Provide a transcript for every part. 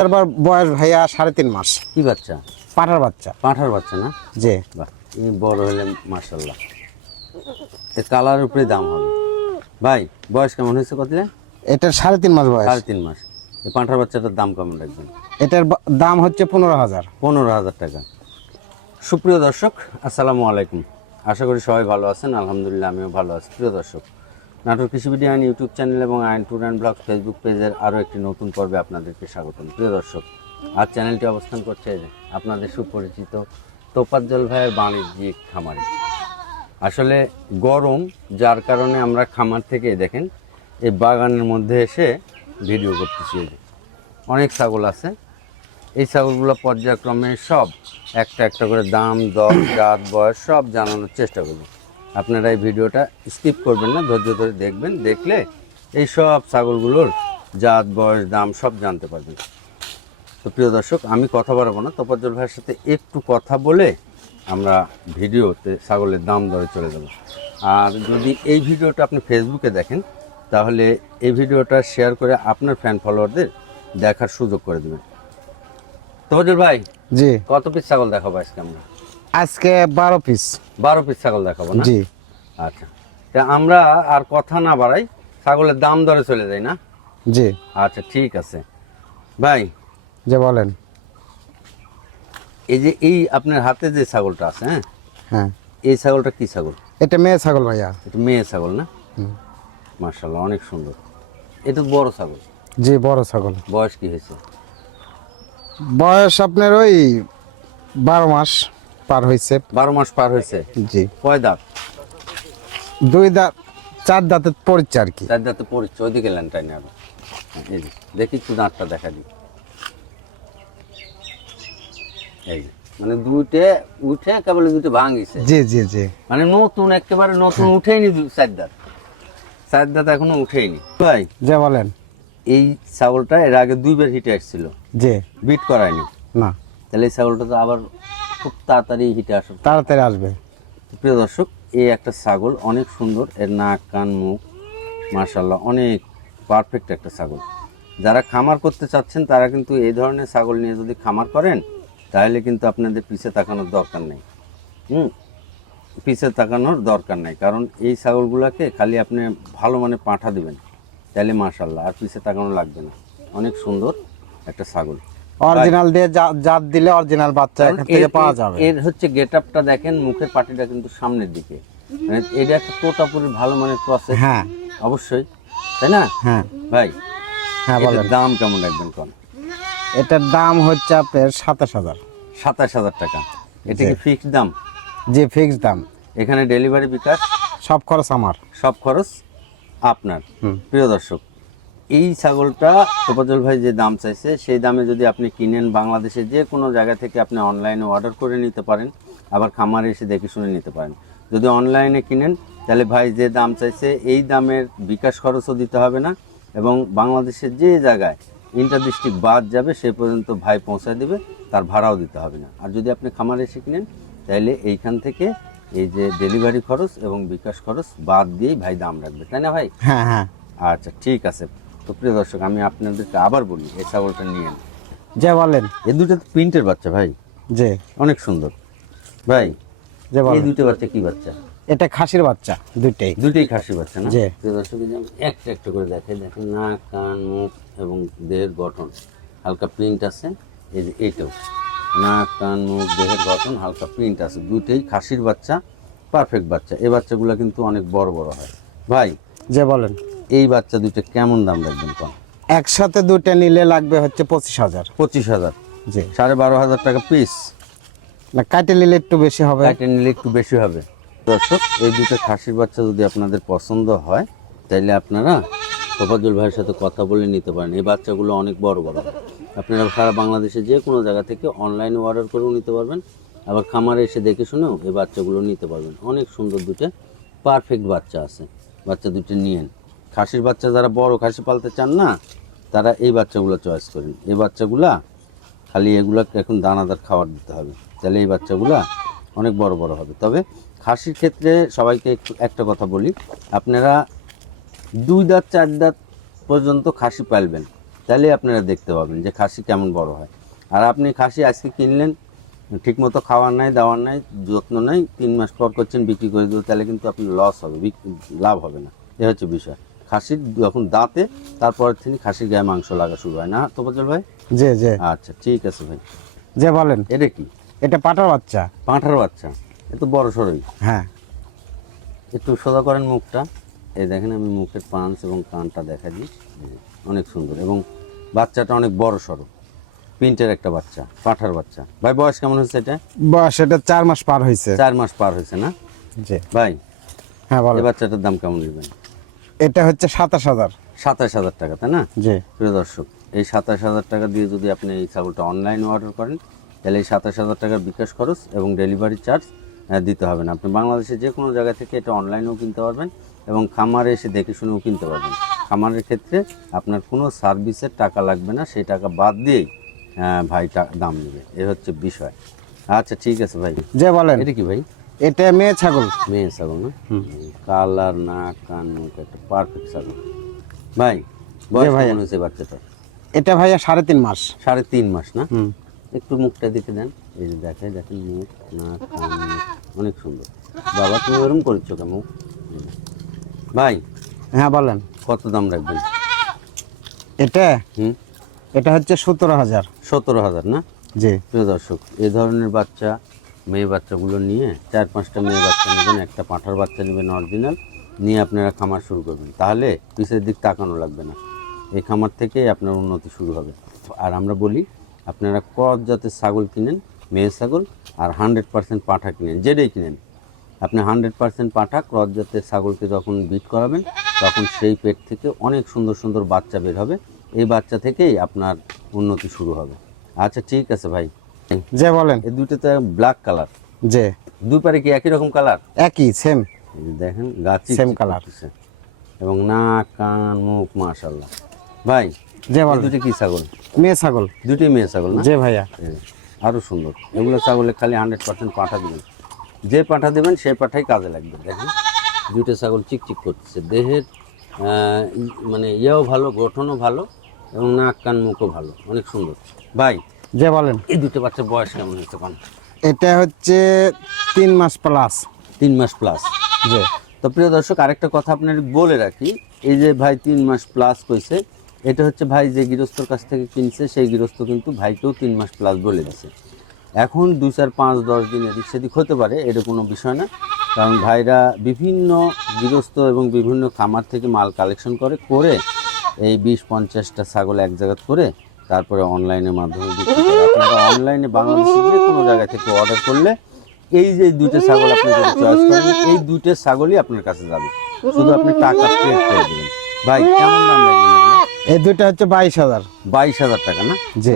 তারপর বয়স ভাইয়া সাড়ে তিন মাস। কি বাচ্চা? পাটার বাচ্চা। পাঁঠার বাচ্চা না? যে বড় হলে মার্শাল্লাহ কালার উপরে দাম হবে। ভাই বয়স কেমন হয়েছে কতলে এটার সাড়ে তিন মাস বয়স। সাড়ে তিন মাস। এই পাঁঠার বাচ্চাটার দাম কেমন রাখবেন? এটার দাম হচ্ছে পনেরো হাজার। পনেরো হাজার টাকা। সুপ্রিয় দর্শক আসসালামু আলাইকুম। আশা করি সবাই ভালো আছেন। আলহামদুলিল্লাহ আমিও ভালো আছি। প্রিয় দর্শক নাটোর কৃষি ভিডিও আইন ইউটিউব চ্যানেল এবং আইন ট্যুর অ্যান্ড ব্লগ ফেসবুক পেজের আরও একটি নতুন পর্বে আপনাদেরকে স্বাগতম। প্রিয় দর্শক, আজ চ্যানেলটি অবস্থান করছে আপনাদের সুপরিচিত তোপাজ্জল ভাইয়ের বাণিজ্যিক খামারে। আসলে গরম, যার কারণে আমরা খামার থেকে দেখেন, এই বাগানের মধ্যে এসে ভিডিও করতেছি অনেক ছাগল আছে। এই ছাগলগুলো পর্যায়ক্রমে সব একটা একটা করে দাম, দর, জাত, বয়স সব জানানোর চেষ্টা করব। আপনারা এই ভিডিওটা স্কিপ করবেন না ধৈর্য ধরে দেখবেন দেখলে এই সব ছাগলগুলোর জাত বয়স দাম সব জানতে পারবেন। তো প্রিয় দর্শক আমি কথা বাড়াবো না তপজ্জল ভাইয়ের সাথে একটু কথা বলে আমরা ভিডিওতে ছাগলের দাম দরে চলে যাব। আর যদি এই ভিডিওটা আপনি ফেসবুকে দেখেন তাহলে এই ভিডিওটা শেয়ার করে আপনার ফ্যান ফলোয়ারদের দেখার সুযোগ করে দেবেন। তপজ্জল ভাই জি। কত পিস ছাগল দেখাবো আজকে আমরা? আজকে বারো পিস বারো পিস ছাগল দেখাবো না? জি। আচ্ছা। তা আমরা আর কথা না বাড়াই ছাগলের দাম দরে চলে যাই না? জি। আচ্ছা ঠিক আছে। ভাই। যে বলেন। এই যে এই আপনার হাতে যে ছাগলটা আছে হ্যাঁ? হ্যাঁ। এই ছাগলটা কি ছাগল? এটা মেয়ে ছাগল ভাইয়া। এটা মেয়ে ছাগল না। মার্শাল্লাহ অনেক সুন্দর। এটা বড় ছাগল? জি বড় ছাগল। বয়স কি হয়েছে? বয়স আপনার ওই বারো মাস। পার হয়েছে। বারো মাস পার হয়েছে। জি। কয় দাঁত? দুই দাঁত চার দাঁতের পড়ছে আর কি। চার দাঁতে পড়ছে ওইদিকে ল্যান্ডটাই নেব দেখি একটু দাঁতটা দেখা দিই। এই মানে দুইটে উঠে কেবল দুটো ভাঙিছে। জি জি জি। মানে নতুন একেবারে নতুন উঠেইনি দু- চার দাঁত। চার দাঁত এখনও উঠেইনি। ভাই যে বলেন। এই ছাগলটা এর আগে দুইবার হিটে আসছিল। জি। বিট করায়নি। না। তাহলে এই ছাগলটা তো আবার খুব তাড়াতাড়ি হিটে আসবে তাড়াতাড়ি আসবে। প্রিয় দর্শক এই একটা ছাগল অনেক সুন্দর এর নাক কান মুখ মার্শাল্লাহ অনেক পারফেক্ট একটা ছাগল। যারা খামার করতে চাচ্ছেন তারা কিন্তু এই ধরনের ছাগল নিয়ে যদি খামার করেন তাহলে কিন্তু আপনাদের পিছে তাকানোর দরকার নেই। হুম? পিছে তাকানোর দরকার নেই কারণ এই ছাগলগুলোকে খালি আপনি ভালো মানে পাঠা দিবেন। তাহলে মার্শাল্লাহ আর পিছে তাকানো লাগবে না। অনেক সুন্দর একটা ছাগল। অরিজিনাল দিয়ে জাত দিলে অরিজিনাল বাচ্চা এখান থেকে পাওয়া যাবে। এর হচ্ছে গেট আপটা দেখেন মুখের পাটিটা কিন্তু সামনের দিকে। মানে এটা একটা তোতাপুরির ভালো মানের প্রসেস হ্যাঁ। অবশ্যই। তাই না? হ্যাঁ। ভাই হ্যাঁ বলেন। দাম কেমন রাখবেন কোন? এটার দাম হচ্ছে আপনার সাতাশ হাজার। সাতাশ হাজার টাকা। এটা কি। ফিক্সড দাম? যে ফিক্স দাম। এখানে ডেলিভারি বিকাশ? সব খরচ আমার। সব খরচ আপনার। প্রিয় দর্শক এই ছাগলটা তোপাজল ভাই যে দাম চাইছে সেই দামে যদি আপনি কিনেন বাংলাদেশে যে কোনো জায়গা থেকে আপনি অনলাইনে অর্ডার করে নিতে পারেন আবার খামারে এসে দেখে শুনে নিতে পারেন। যদি অনলাইনে কিনেন তাহলে ভাই যে দাম চাইছে এই দামের বিকাশ খরচও দিতে হবে না এবং বাংলাদেশের যে জায়গায় ইন্টার ডিস্ট্রিক্ট বাদ যাবে সে পর্যন্ত ভাই পৌঁছে দেবে তার ভাড়াও দিতে হবে না। আর যদি আপনি খামারে এসে কিনেন তাহলে এইখান থেকে এই যে ডেলিভারি খরচ এবং বিকাশ খরচ বাদ দিয়েই ভাই দাম রাখবে। তাই না ভাই? হ্যাঁ হ্যাঁ। আচ্ছা ঠিক আছে। তো প্রিয় দর্শক আমি আপনাদেরকে আবার বলি এই ছাগলটা নিয়ে। যে বলেন। এই দুটো প্রিন্টের বাচ্চা ভাই। যে অনেক সুন্দর। ভাই যে এই দুটো বাচ্চা কি বাচ্চা? এটা খাসির বাচ্চা দুইটাই। দুটোই খাসি বাচ্চা না? জি। প্রিয় দর্শক একটা একটা করে দেখে দেখেন নাক কান মুখ এবং দেহের গঠন। হালকা প্রিন্ট আছে এই যে এইটাও। নাক কান মুখ দেহের গঠন হালকা প্রিন্ট আছে। দুটোই খাসির বাচ্চা পারফেক্ট বাচ্চা। এই বাচ্চাগুলো কিন্তু অনেক বড় বড় হয়। ভাই যে বলেন। এই বাচ্চা দুটো কেমন দাম রাখবেন কম একসাথে দুটো নিলে লাগবে হচ্ছে পঁচিশ হাজার। পঁচিশ হাজার। জি। সাড়ে বারো হাজার টাকা পিস না কাটে নিলে একটু বেশি হবে। কাটে নিলে একটু বেশি হবে। দর্শক এই দুটো খাসির বাচ্চা যদি আপনাদের পছন্দ হয় তাহলে আপনারা তোফাজুল ভাইয়ের সাথে কথা বলে নিতে পারেন। এই বাচ্চাগুলো অনেক বড় বড়। আপনারা সারা বাংলাদেশে যে কোনো জায়গা থেকে অনলাইনে অর্ডার করেও নিতে পারবেন। আবার খামারে এসে দেখে শুনেও এই বাচ্চাগুলো নিতে পারবেন। অনেক সুন্দর দুটো পারফেক্ট বাচ্চা আছে। বাচ্চা দুটো নিয়েন। খাসির বাচ্চা যারা বড়, খাসি পালতে চান না, তারা এই বাচ্চাগুলো চয়েস করেন। এই বাচ্চাগুলা খালি এগুলোকে এখন দানাদার খাবার দিতে হবে। তাহলে এই বাচ্চাগুলা অনেক বড় বড় হবে। তবে খাসির ক্ষেত্রে সবাইকে একটু, একটা কথা বলি। আপনারা দুই দাঁত, চার দাঁত পর্যন্ত খাসি পালবেন। তাহলে আপনারা দেখতে পাবেন যে খাসি কেমন বড় হয়। আর আপনি খাসি আজকে কিনলেন, ঠিকমতো খাওয়ার নাই, দাওয়ার নাই, যত্ন নাই, তিন মাস পর করছেন, বিক্রি করে দেবো তাহলে কিন্তু আপনার লস হবে লাভ হবে না। এ হচ্ছে বিষয়। খাসির যখন দাঁতে তারপরের তিনি খাসির গায়ে মাংস লাগা শুরু হয়। না তোপাজল ভাই? জি জি। আচ্ছা ঠিক আছে ভাই। যে বলেন। এটা কি? এটা পাটার বাচ্চা। পাঁঠার বাচ্চা। এ তো বড় সড়ই হ্যাঁ। একটু সোজা করেন মুখটা। এই দেখেন আমি মুখের পাঞ্চ এবং কানটা দেখা দিই। অনেক সুন্দর। এবং বাচ্চাটা অনেক বড় সড়ো প্রিন্টের একটা বাচ্চা পাঠার বাচ্চা। ভাই বয়স কেমন হয়েছে এটা? বয়স এটা চার মাস পার হয়েছে। চার মাস পার হয়েছে না? জি। ভাই হ্যাঁ এই বাচ্চাটার দাম কেমন নেবেন এটা হচ্ছে সাতাশ হাজার। সাতাশ হাজার টাকা তাই না? জি। প্রিয় দর্শক এই সাতাশ হাজার টাকা দিয়ে যদি আপনি এই ছাগলটা অনলাইনে অর্ডার করেন তাহলে এই সাতাশ হাজার টাকার বিকাশ খরচ এবং ডেলিভারি চার্জ দিতে হবে না। আপনি বাংলাদেশে যে কোনো জায়গা থেকে এটা অনলাইনেও কিনতে পারবেন এবং খামারে এসে দেখে শুনেও কিনতে পারবেন। খামারের ক্ষেত্রে আপনার কোনো সার্ভিসের টাকা লাগবে না সেই টাকা বাদ দিয়েই ভাই দাম নেবে। এ হচ্ছে বিষয়। আচ্ছা ঠিক আছে ভাই। যে বলেন। এটা কি ভাই? এটা মেয়ে ছাগল? মেয়ে ছাগল না? কালার নাক কান মুখ একটা পারফেক্ট ছাগল। ভাই বয়স। কেমন হয়েছে বাচ্চাটা? এটা ভাইয়া সাড়ে তিন মাস। সাড়ে তিন মাস না? একটু মুখটা দেখে দেন। এই যে দেখে দেখেন মুখ নাক কান অনেক সুন্দর। বাবা তুমি ওরম করছ কেন? যে। ভাই হ্যাঁ বলেন। কত দাম রাখবেন? এটা? হুম। এটা হচ্ছে সতেরো হাজার। সতেরো হাজার না? জি। প্রিয় দর্শক এই ধরনের বাচ্চা মেয়ে বাচ্চাগুলো নিয়ে চার পাঁচটা মেয়ে বাচ্চা নেবেন, একটা পাঁঠার বাচ্চা নেবেন অরিজিনাল নিয়ে আপনারা খামার শুরু করবেন। তাহলে পিছের দিক তাকানো লাগবে না। এই খামার থেকেই আপনার উন্নতি শুরু হবে। আর আমরা বলি, আপনারা ক্রস জাতের ছাগল কিনেন? মেয়ে ছাগল আর হান্ড্রেড পার্সেন্ট পাঠা কিনেন, যেটাই কিনেন। আপনি হান্ড্রেড পার্সেন্ট পাঠা ক্রস জাতের ছাগলকে যখন বিট করাবেন, তখন সেই পেট থেকে অনেক সুন্দর সুন্দর বাচ্চা বের হবে। এই বাচ্চা থেকেই আপনার উন্নতি শুরু হবে। আচ্ছা ঠিক আছে ভাই। যে বলেন। এই দুটো তো ব্ল্যাক কালার যে। দুই পারে কি একই রকম কালার একই সেম দেখেন গাছি Same colour. এবং নাক কান মুখ মাশাল্লাহ ভাই যে বলেন। দুটো কি ছাগল? মেয়ে ছাগল। দুটোই মেয়ে ছাগল না? যে ভাইয়া। আরও সুন্দর। এগুলো ছাগলে খালি হান্ড্রেড পার্সেন্ট পাঠা দিবেন। যে পাঠা দেবেন সেই পাঠাই কাজে লাগবে। দেখেন দুটো ছাগল চিকচিক করতেছে। দেহের মানে ইয়েও ভালো গঠনও ভালো এবং নাক কান মুখও ভালো। অনেক সুন্দর। ভাই যে বলেন। এই দুটো বাচ্চার বয়স কেমন হয়েছে কোন এটা হচ্ছে তিন মাস প্লাস তিন মাস প্লাস যে তো প্রিয় দর্শক আরেকটা কথা আপনার বলে রাখি এই যে ভাই তিন মাস প্লাস কইছে এটা হচ্ছে ভাই যে গৃহস্থর কাছ থেকে কিনছে সেই গৃহস্থ কিন্তু ভাইকেও তিন মাস প্লাস বলে দিছে এখন দুই চার পাঁচ দশ দিন এদিক সেদিক হতে পারে এটা কোনো বিষয় না। কারণ ভাইরা বিভিন্ন গৃহস্থ এবং বিভিন্ন খামার থেকে মাল কালেকশন করে করে এই বিশ পঞ্চাশটা ছাগল এক জায়গা করে তারপরে অনলাইনের মাধ্যমে বিক্রি করে আপনারা অনলাইনে বাংলাদেশে যে কোনো জায়গা থেকে অর্ডার করলে এই যে দুইটা ছাগল আপনি যদি চয়েস করেন এই দুইটা ছাগলই আপনার কাছে যাবে। শুধু আপনি টাকা পে করে দেবেন। ভাই কেমন দাম এগুলো? এই দুইটা হচ্ছে বাইশ হাজার। বাইশ হাজার টাকা না? জি।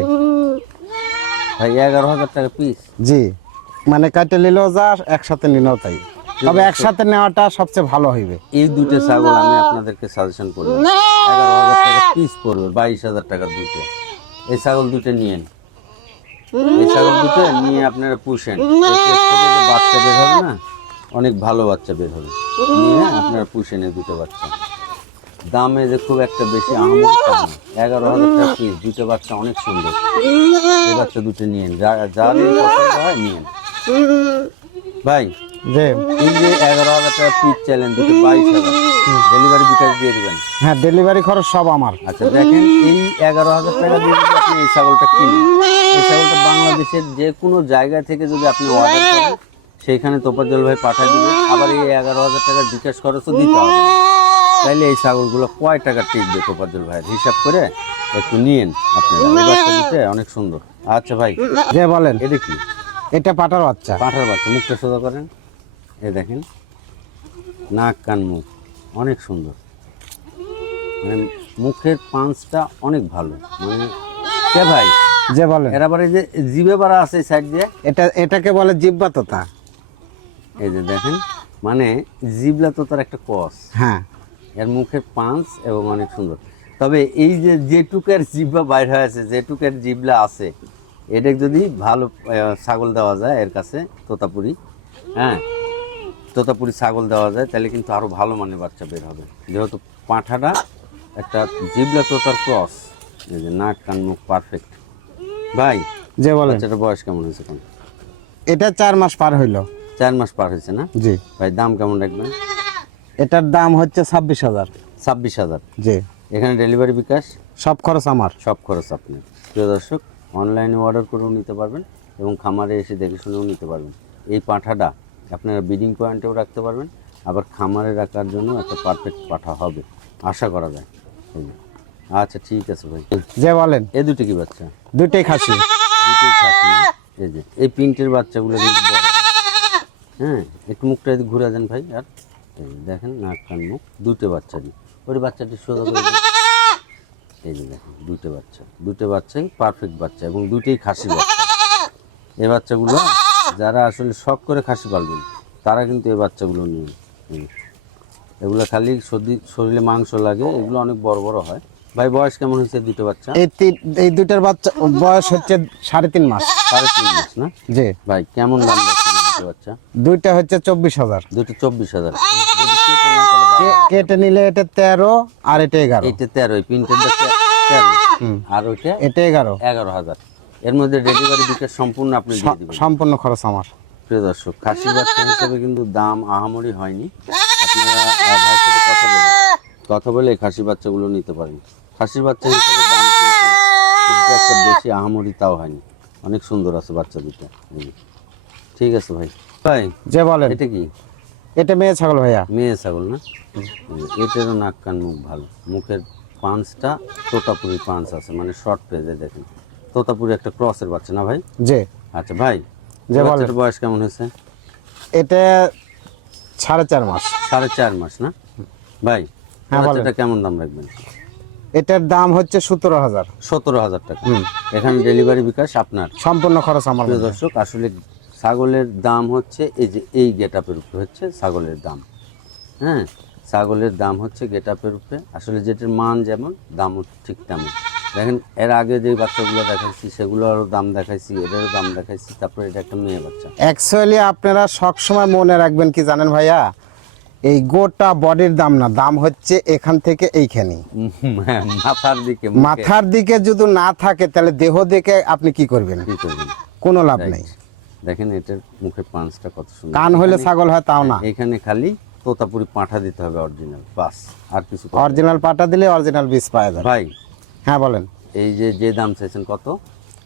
ভাই এগারো হাজার টাকা পিস জি। মানে কাটে নিলেও যা একসাথে নিলেও তাই। তবে একসাথে নেওয়াটা সবচেয়ে ভালো হইবে। এই দুটো ছাগল আমি আপনাদেরকে সাজেশন করব এগারো হাজার টাকা পিস পড়বে বাইশ হাজার টাকা দুটো এই ছাগল দুটো নিয়েন। এই ছাগল দুটো নিয়ে আপনারা পুষেন। যে বাচ্চা বের হবে না অনেক ভালো বাচ্চা বের হবে। নিয়ে আপনারা পুষেন এই দুটো বাচ্চা। দামে যে খুব একটা বেশি আহমদ তা এগারো হাজার টাকা পিস দুটো বাচ্চা অনেক সুন্দর। এই বাচ্চা দুটো নিয়েন যা পছন্দ হয় নিয়েন। ভাই যে এই যে এগারো হাজার টাকা পিস চাইলেন দুটো বাইশ হাজার ডেলিভারি বিকাশ দিয়ে দিবেন। হ্যাঁ ডেলিভারি খরচ সব আমার। আচ্ছা দেখেন এই এগারো হাজার টাকা দিয়ে আপনি এই ছাগলটা কিনেন এই ছাগলটা বাংলাদেশের যে কোনো জায়গা থেকে যদি আপনি অর্ডার করেন সেইখানে তোপার ভাই পাঠিয়ে দিবে। আবার এই এগারো হাজার টাকার বিকাশ খরচও দিতে হবে। তাইলে এই ছাগলগুলো কয় টাকা টিকবে তোপার ভাইয়ের হিসাব করে একটু নিয়েন আপনি। অনেক সুন্দর। আচ্ছা ভাই যে বলেন। এটা কি? এটা পাটার বাচ্চা। পাঁঠার বাচ্চা। মুখটা সোজা করেন। এ দেখেন। নাক কান মুখ। অনেক সুন্দর। মানে মুখের পাঁচটা অনেক ভালো। মানে কে ভাই? যে বলেন এর এই যে জিভে বাড়া আছে সাইড দিয়ে। এটা এটাকে বলে জিব্বা তোতা। এই যে দেখেন মানে জিবলা তোতার একটা কস হ্যাঁ। এর মুখের পাঁচ এবং অনেক সুন্দর। তবে এই যে যেটুকের জিব্বা বাইর হয়ে আছে যেটুকের জিবলা আছে এটা যদি ভালো ছাগল দেওয়া যায় এর কাছে তোতাপুরি হ্যাঁ তোতাপুরি ছাগল দেওয়া যায় তাহলে কিন্তু আরও ভালো মানের বাচ্চা বের হবে। যেহেতু পাঁঠাটা একটা জিবলা তোতার ক্রস এই যে নাক কান মুখ পারফেক্ট ভাই যে বলেন। বাচ্চাটার বয়স কেমন হয়েছে কোন এটা চার মাস পার হইল। চার মাস পার হয়েছে না? জি। ভাই দাম কেমন রাখবেন? এটার দাম হচ্ছে ছাব্বিশ হাজার। ছাব্বিশ হাজার? জি। এখানে ডেলিভারি বিকাশ? সব খরচ আমার। সব খরচ আপনার। প্রিয় দর্শক অনলাইনে অর্ডার করেও নিতে পারবেন এবং খামারে এসে দেখে শুনেও নিতে পারবেন। এই পাঁঠাটা আপনারা ব্রিডিং পয়েন্টেও রাখতে পারবেন আবার খামারে রাখার জন্য একটা পারফেক্ট পাঠা হবে। আশা করা যায়। আচ্ছা ঠিক আছে ভাই। যে বলেন। এ দুটো কি বাচ্চা? দুটোই খাসি। দুটোই খাসি? এই যে এই প্রিন্টের বাচ্চাগুলো কিন্তু বড়। হ্যাঁ একটু মুখটা যদি ঘুরে দেন ভাই আর এই যে দেখেন নাক কান মুখ দুটো বাচ্চারই ওই বাচ্চাটি সোজা করে দিন। এই যে দেখেন দুটো বাচ্চা। দুটো বাচ্চাই পারফেক্ট বাচ্চা এবং দুটোই খাসি বাচ্চা। এই বাচ্চাগুলো যারা আসলে শখ করে খাসি পালবেন তারা কিন্তু এই বাচ্চাগুলো নিয়ে নিন। এগুলো খালি সর্দি শরীরে মাংস লাগে এগুলো অনেক বড় বড় হয়। ভাই বয়স কেমন হয়েছে দুটো বাচ্চা? এই তিন এই দুইটার বাচ্চা বয়স হচ্ছে সাড়ে তিন মাস। সাড়ে তিন মাস না? জি। ভাই কেমন দাম দুটো বাচ্চা? দুইটা হচ্ছে চব্বিশ হাজার। দুটো চব্বিশ হাজার। কেটে নিলে এটা তেরো আর এটা এগারো। এইটা তেরো। প্রিন্টেরটা তেরো আর ওইটা এটা এগারো। এগারো হাজার। এর মধ্যে ডেলিভারি বিকাশ সম্পূর্ণ আপনি সম্পূর্ণ খরচ আমার। প্রিয় দর্শক খাসি বাচ্চা হিসেবে কিন্তু দাম আহামরি হয়নি। আপনারা ভাইয়ের সাথে কথা বলুন। কথা বলে এই খাসি বাচ্চাগুলো নিতে পারেন। খাসির বাচ্চা হিসেবে দাম খুব একটা বেশি আহামরি তাও হয়নি। অনেক সুন্দর আছে বাচ্চা দুটো। ঠিক আছে ভাই। ভাই যে বলেন। এটা কি? এটা মেয়ে ছাগল ভাইয়া। মেয়ে ছাগল না? এটারও নাক কান মুখ ভালো। মুখের পাঁচটা তোতাপুরি পাঁচ আছে মানে শর্ট পেজে দেখেন। তোতাপুরি একটা ক্রসের বাচ্চা না ভাই? যে আচ্ছা ভাই যে বলেন। বাচ্চাটার বয়স কেমন হয়েছে? এটা সাড়ে চার মাস। সাড়ে চার মাস না? ভাই হ্যাঁ, বলেন। বাচ্চাটা কেমন দাম রাখবেন? এটার দাম হচ্ছে সতেরো হাজার। সতেরো হাজার টাকা। এখানে ডেলিভারি বিকাশ আপনার। সম্পূর্ণ খরচ আমার দর্শক আসলে ছাগলের দাম হচ্ছে এই যে এই গেটআপের উপরে হচ্ছে ছাগলের দাম। হ্যাঁ ছাগলের দাম হচ্ছে গেটআপের উপরে। আসলে যেটার মান যেমন দামও ঠিক তেমন। দেখেন এর আগে যে বাচ্চাগুলো দেখাইছি সেগুলোরও দাম দেখাইছি এদেরও দাম দেখাইছি তারপরে এটা একটা মেয়ে বাচ্চা। অ্যাকচুয়ালি আপনারা সবসময় মনে রাখবেন কি জানেন ভাইয়া? এই গোটা বডির দাম না দাম হচ্ছে এখান থেকে এইখানে হ্যাঁ, মাথার দিকে মাথার দিকে যদি না থাকে তাহলে দেহ দেখে আপনি কি করবেন? কোনো লাভ নেই। দেখেন এটার মুখে পাঁচটা কত সুন্দর। কান হলে ছাগল হয় তাও না। এখানে খালি তোতাপুরি পাঠা দিতে হবে অরিজিনাল বাস আর কিছু। অরিজিনাল পাটা দিলে অরিজিনাল বীজ পাওয়া যাবে। ভাই। হ্যাঁ বলেন। এই যে যে দাম চাইছেন কত?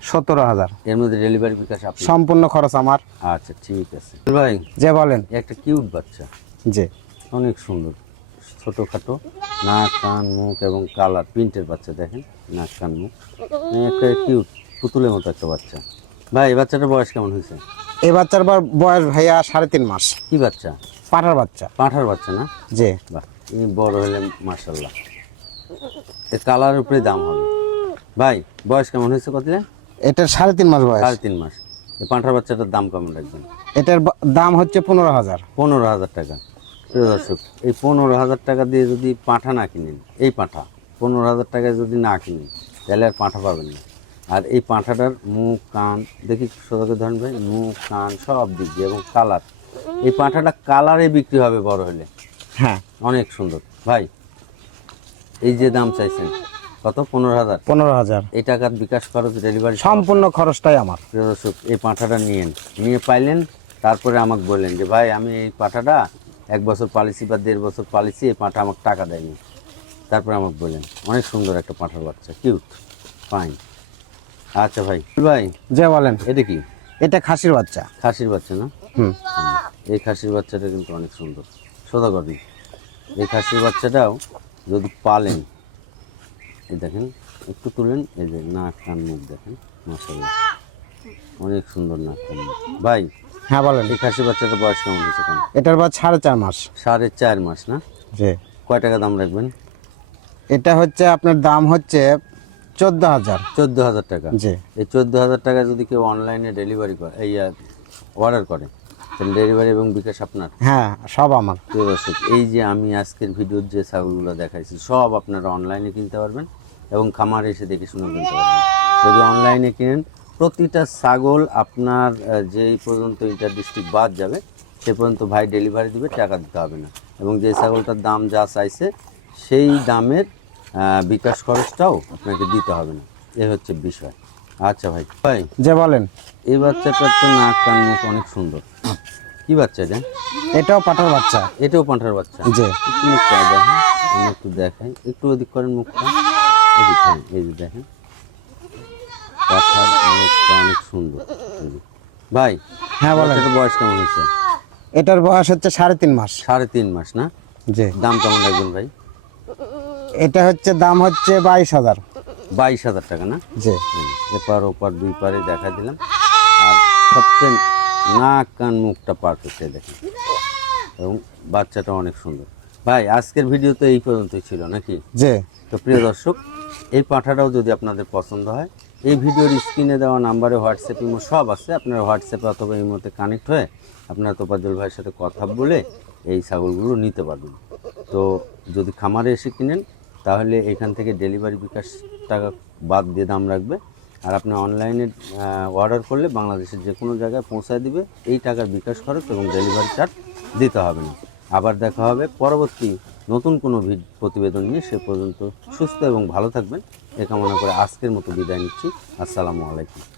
সতেরো হাজার। এর মধ্যে ডেলিভারি বিকাশ সম্পূর্ণ খরচ আমার। আচ্ছা ঠিক আছে। ভাই যে বলেন। একটা কিউট বাচ্চা। যে। অনেক সুন্দর। ছোটোখাটো নাক কান মুখ এবং কালার। প্রিন্টের বাচ্চা দেখেন নাক কান মুখ। একটা কিউট পুতুলের মতো একটা বাচ্চা। ভাই এই বাচ্চাটার বয়স কেমন হয়েছে? এই বাচ্চার বয়স ভাইয়া সাড়ে তিন মাস। কি বাচ্চা? পাটার বাচ্চা। পাঁঠার বাচ্চা না? যে বাহ ইনি বড় হলেন মার্শাল্লাহ এর কালারের উপরে দাম হবে। ভাই বয়স কেমন হয়েছে কত এটার সাড়ে তিন মাস বয়স। সাড়ে তিন মাস। এই পাঁঠার বাচ্চাটার দাম কেমন রাখবেন? এটার দাম হচ্ছে পনেরো হাজার। পনেরো হাজার টাকা। প্রিয় দর্শক এই পনেরো হাজার টাকা দিয়ে যদি পাঁঠা না কিনেন এই পাঁঠা পনেরো হাজার টাকায় যদি না কিনেন তাহলে আর পাঁঠা পাবেন না। আর এই পাঁঠাটার মুখ কান দেখি সদাকে ধরেন ভাই মুখ কান সব দিক দিয়ে এবং কালার। এই পাঁঠাটা কালারে বিক্রি হবে বড় হলে। হ্যাঁ। অনেক সুন্দর। ভাই এই যে দাম চাইছেন কত? পনেরো হাজার। পনেরো হাজার। এই টাকার বিকাশ খরচ ডেলিভারি সম্পূর্ণ খরচটাই আমার। প্রিয় দর্শক এই পাঁঠাটা নিয়েন। নিয়ে পাইলেন তারপরে আমাকে বললেন যে ভাই আমি এই পাঁঠাটা এক বছর পালিছি বা দেড় বছর পালিছি এই পাঁঠা আমাকে টাকা দেয়নি। তারপরে আমাকে বললেন অনেক সুন্দর একটা পাঁঠার বাচ্চা কিউট ফাইন আচ্ছা ভাই ভাই যে বলেন। এটা কি? এটা খাসির বাচ্চা। খাসির বাচ্চা না? হুম। এই খাসির বাচ্চাটা কিন্তু অনেক সুন্দর। সোদা করি এই খাসির বাচ্চাটাও যদি পালেন এই দেখেন একটু তুলেন এই যে নাক কান মুখ দেখেন মাসাল্লাহ অনেক সুন্দর নাক কান মুখ। ভাই হ্যাঁ বলেন। এই খাসি বাচ্চাটার বয়স কেমন হয়েছে এখন? এটার বয়স সাড়ে চার মাস। সাড়ে চার মাস না? যে কয় টাকা দাম রাখবেন? এটা হচ্ছে আপনার দাম হচ্ছে চোদ্দ হাজার। চোদ্দ হাজার টাকা? জি। এই চোদ্দ হাজার টাকা যদি কেউ অনলাইনে ডেলিভারি করে এই অর্ডার করে তাহলে ডেলিভারি এবং বিকাশ আপনার? হ্যাঁ সব আমার। প্রিয় দর্শক এই যে আমি আজকের ভিডিওর যে ছাগলগুলো দেখাইছি সব আপনারা অনলাইনে কিনতে পারবেন এবং খামারে এসে দেখে শুনে কিনতে পারবেন। যদি অনলাইনে কিনেন প্রতিটা ছাগল আপনার যেই পর্যন্ত ইন্টার ডিস্ট্রিক্ট বাদ যাবে সে পর্যন্ত ভাই ডেলিভারি দিবে টাকা দিতে হবে না। এবং যে ছাগলটার দাম যা চাইছে সেই দামের বিকাশ খরচটাও আপনাকে দিতে হবে না। এ হচ্ছে বিষয়। আচ্ছা ভাই ভাই। যে বলেন। এই বাচ্চাটার তো নাক কান মুখ অনেক সুন্দর। কি বাচ্চা এটা? এটাও পাঠার বাচ্চা। এটাও পাঁঠার বাচ্চা। একটু মুখটা দেখেন একটু দেখাই। একটু ওদিক করেন মুখটা। এই দেখেন। পাঠার মুখটা অনেক সুন্দর। ভাই হ্যাঁ বলেন। বাচ্চাটার বয়স কেমন হয়েছে? এটার বয়স হচ্ছে সাড়ে তিন মাস। সাড়ে তিন মাস না? যে দাম কেমন রাখবেন ভাই? এটা হচ্ছে দাম হচ্ছে বাইশ হাজার। বাইশ হাজার টাকা না? যে এপার ওপার দুই পারে দেখা দিলাম। আর সবচেয়ে নাক কান মুখটা পারফেক্ট দেখেন। এবং বাচ্চাটা অনেক সুন্দর। ভাই আজকের ভিডিও তো এই পর্যন্তই ছিল নাকি? যে তো প্রিয় দর্শক এই পাঠাটাও যদি আপনাদের পছন্দ হয় এই ভিডিওর স্ক্রিনে দেওয়া নাম্বারে হোয়াটসঅ্যাপ ইমো সব আছে। আপনারা হোয়াটসঅ্যাপে অথবা ইমোতে কানেক্ট হয়ে আপনারা তোপাজল ভাইয়ের সাথে কথা বলে এই ছাগলগুলো নিতে পারবেন। তো যদি খামারে এসে কিনেন, তাহলে এখান থেকে ডেলিভারি বিকাশ টাকা বাদ দিয়ে দাম রাখবে। আর আপনি অনলাইনে অর্ডার করলে বাংলাদেশের যে কোনো জায়গায় পৌঁছায় দিবে। এই টাকার বিকাশ খরচ এবং ডেলিভারি চার্জ দিতে হবে না। আবার দেখা হবে পরবর্তী নতুন কোনো প্রতিবেদন নিয়ে। সে পর্যন্ত সুস্থ এবং ভালো থাকবেন। এ কামনা করে আজকের মতো বিদায় নিচ্ছি। আসসালামু আলাইকুম।